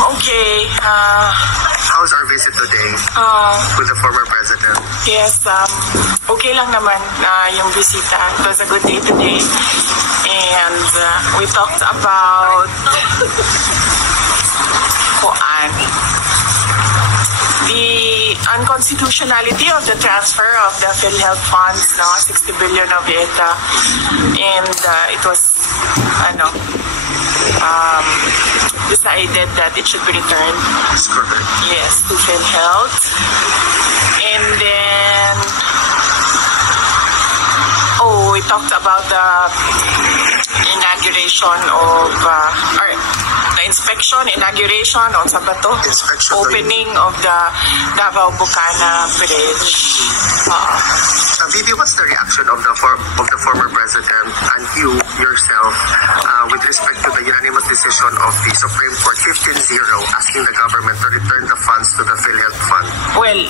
I'm okay. How's our visit today with the former president? Yes, okay lang naman yung bisita. It was a good day today. And we talked about the unconstitutionality of the transfer of the PhilHealth funds, 60 billion of it. And it was, decided that it should be returned. That's correct. Yes, to PhilHealth. And then, we talked about the inauguration of, the inauguration on Sabato, opening of the Davao Bucana Bridge. VP, what's the reaction of the former president and you yourself with respect to the unanimous decision of the Supreme Court 15-0 asking the government to return the funds to the PhilHealth Fund? Well,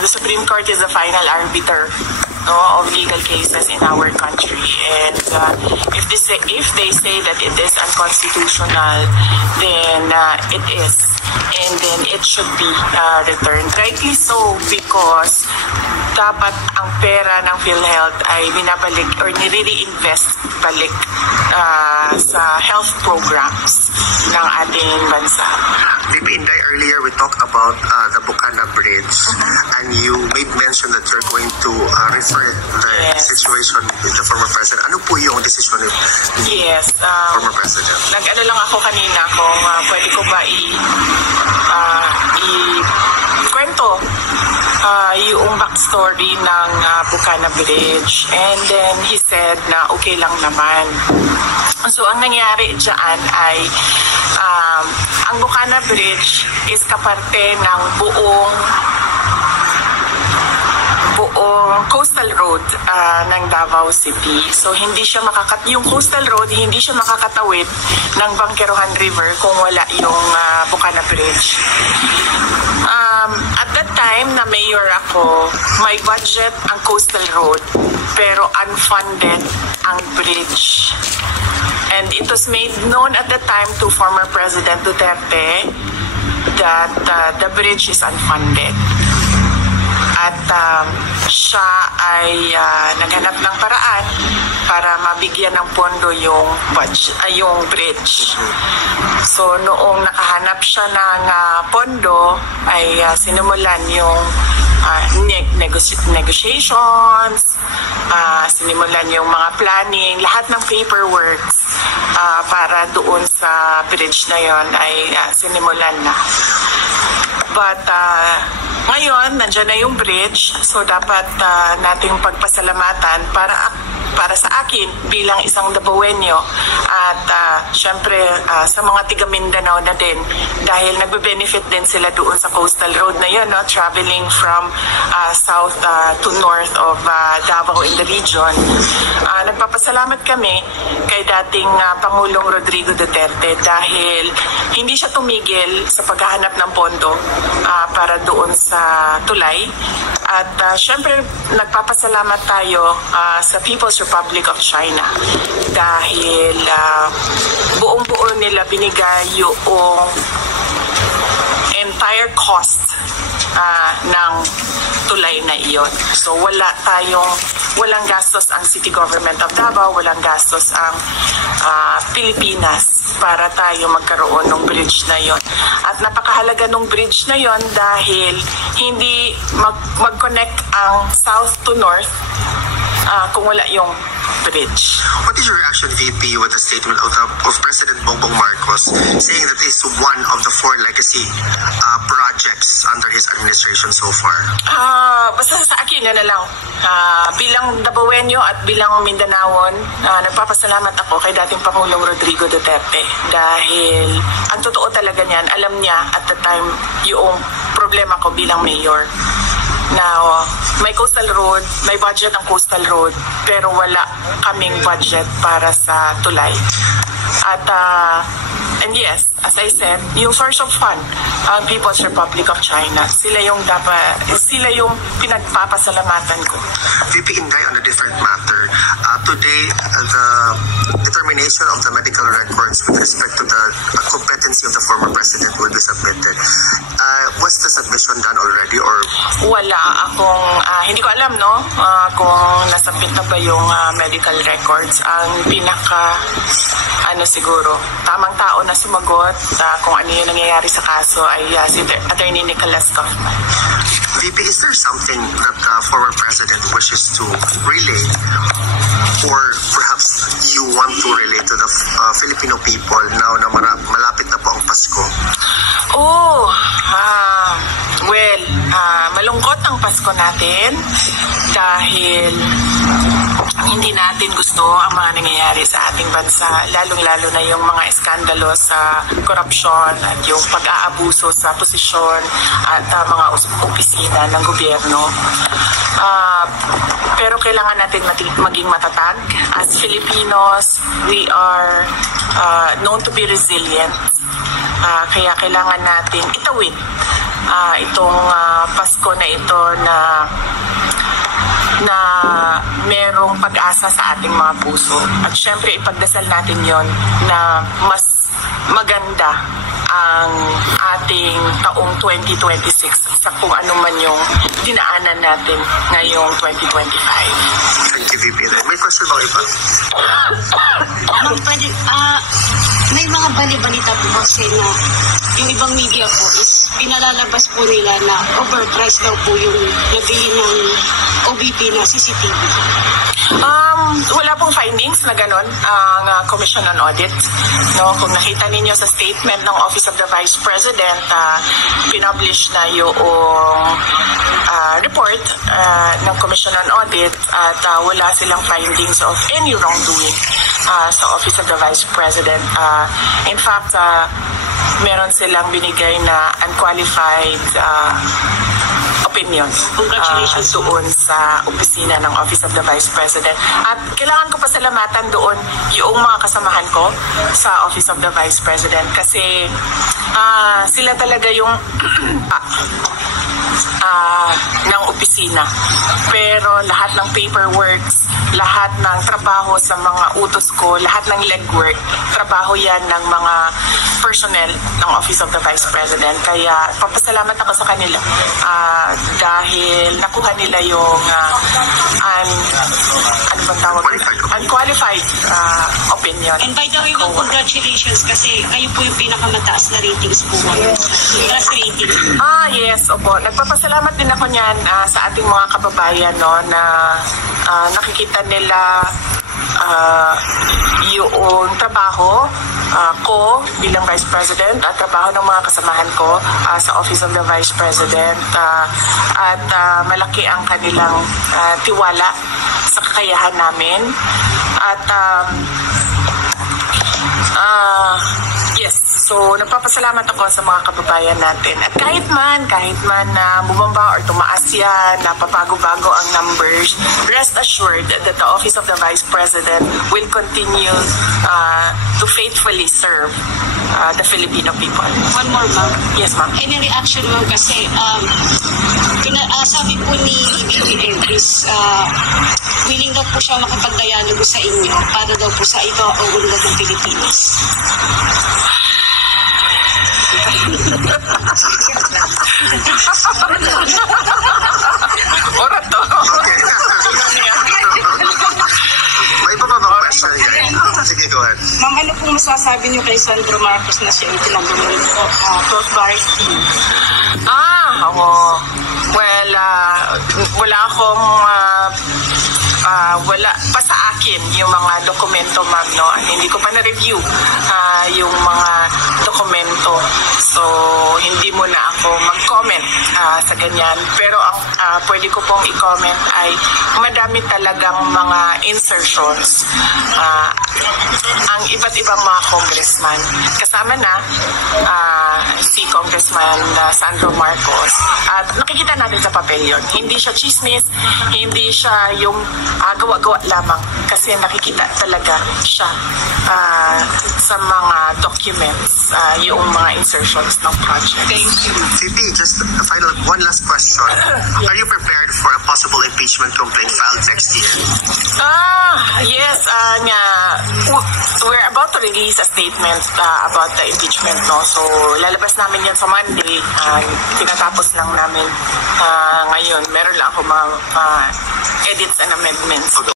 the Supreme Court is the final arbiter of legal cases in our country, and if they say that it is unconstitutional, then it is, and then it should be returned. Rightly so, because dapat ang pera ng PhilHealth ay binabalik or nire-reinvest balik sa health programs ng ating bansa. VP Inday, earlier we talked about the Bucana Bridge, and you made mention that you're going to refer the situation with the former president. Ano po yung decision ni former president? Nag-ano lang ako kanina kung pwede ko ba i-kwento yung backstory ng Bucana Bridge. And then he said na okay lang naman. So ang nangyari dyan ay ang Bucana Bridge is kaparte ng buong coastal road ng Davao City. So hindi siya yung coastal road hindi siya makakatawid ng Bangkerohan River kung wala yung Bucana Bridge. At that time na mayor ako, may budget ang coastal road pero unfunded ang bridge. And it was made known at the time to former President Duterte that the bridge is unfunded. At siya ay naghanap ng paraan para mabigyan ng pondo yung bridge. So noong nakahanap siya ng pondo ay sinimulan yung negotiations, sinimulan yung mga planning, lahat ng paperwork para doon sa bridge na yon ay sinimulan na. But ngayon, nandiyan na yung bridge, so dapat nating pagpasalamatan para sa akin bilang isang Davaoenyo at syempre sa mga tiga Mindanao na din dahil nagbe-benefit din sila doon sa coastal road na yun, traveling from south to north of Davao in the region. Nagpapasalamat kami kay dating Pangulong Rodrigo Duterte dahil hindi siya tumigil sa paghahanap ng pondo para doon sa tulay. At syempre nagpapasalamat tayo sa People's Republic of China dahil buong-buo nila binigay yung entire cost ng tulay na iyon. So walang gastos ang City Government of Davao, walang gastos ang Pilipinas para tayo magkaroon ng bridge na yon. At napakahalaga ng bridge na yon dahil hindi mag-connect ang south to north kung wala yung bridge. What is your reaction, VP, with the statement of President Bongbong Marcos saying that it's one of the 4 legacy projects under his administration so far? Basta sa akin, na lang. Bilang Davaoenyo at bilang Mindanaon, nagpapasalamat ako kay dating Pangulong Rodrigo Duterte dahil ang totoo talaga niyan, alam niya at the time yung problema ko bilang mayor. Now, may coastal road, may budget ang coastal road, pero wala kaming budget para sa tulay. At, and yes, as I said, yung source of fund, ang People's Republic of China, sila yung pinagpapasalamatan ko. VP Inday, on a different matter, today, the determination of the medical records with respect to the competency of the former president will be submitted. Was the submission done already or? Wala akong, hindi ko alam no kung nasubmit na ba yung medical records. Ang siguro, tamang tao na sumagot kung ano yung nangyayari sa kaso ay si Attorney Nicholas Kaufman. VP, is there something that the former president wishes to relay or perhaps you want to relate to the Filipino people now na malapit na po ang Pasko? Malungkot ang Pasko natin dahil hindi natin gusto ang mga nangyayari sa ating bansa, lalong-lalo na yung mga iskandalo sa korupsyon at yung pag-aabuso sa posisyon at mga opisina ng gobyerno. Pero kailangan natin maging matatag. As Filipinos, we are known to be resilient. Kaya kailangan natin itawid itong Pasko na ito na merong pag-asa sa ating mga puso. At syempre, ipagdasal natin yon na mas maganda ang ating taong 2026 sa kung ano man yung dinaanan natin ngayong 2025. Thank you, VP. May question ba iba? Ma'am, pwede, may mga bali-balita po kasi na yung ibang media po is pinalalabas po nila na overpriced daw po yung nabili ng OBP na CCTV. Wala pong findings na ganon ang Commission on Audit. No, kung nakita ninyo sa statement ng Office of the Vice President, pinublish na yung report ng Commission on Audit at wala silang findings of any wrongdoing sa Office of the Vice President. In fact, meron silang binigay na unqualified opinion doon sa opisina ng Office of the Vice President. At kailangan ko pasalamatan doon yung mga kasamahan ko sa Office of the Vice President kasi sila talaga yung ng opisina. Pero lahat ng paperwork, lahat ng trabaho sa mga utos ko, lahat ng legwork, trabaho yan ng mga personnel ng Office of the Vice President. Kaya papasalamat ako sa kanila dahil nakuha nila yung unqualified opinion. And by the way, congratulations kasi kayo po yung pinakamataas na ratings po. Class rating. Yes, opo. Nagpapasalamat din ako niyan sa ating mga kababayan no, na nakikita nila yung trabaho ko bilang Vice President at trabaho ng mga kasamahan ko sa Office of the Vice President at malaki ang kanilang tiwala sa kakayahan namin at yes, so nagpapasalamat ako sa mga kababayan natin. At kahit man na bumaba or tumaas yan, napapago-bago ang numbers, rest assured that the Office of the Vice President will continue to faithfully serve the Filipino people. One more, ma'am. Yes, ma'am. Any reaction, ma'am, kasi sabi po ni BBM is willing daw po siya makapag-dialogo sa inyo para daw po sa ito o unlad ng Pilipinas. Orat to. Okay. May iba pa bang question yan? Sige, go ahead. Ma'am, ano pong masasabi niyo kay Sandro Marcos na siya yung tinagulong po? Well, wala akong wala pa sa akin yung mga dokumento, ma'am, no? Hindi ko pa na-review yung mga dokumento. So, hindi muna ako mag-comment sa ganyan. Pero ang pwede ko pong i-comment ay madami talagang mga insertions ang iba't ibang mga congressman. Kasama na si Congressman Sandro Marcos. At nakikita natin sa papel yun. Hindi siya chismis, hindi siya yung gawa-gawa lamang kasi nakikita talaga siya sa mga documents, yung mga insertions ng project. Thank you. VP, just one last question. Are you prepared for a possible impeachment complaint filed next year? Yes, we're about to release a statement about the impeachment, no? So, lalabas namin yan sa Monday. Tinatapos lang namin ngayon. Meron lang ako mga edits and amendments.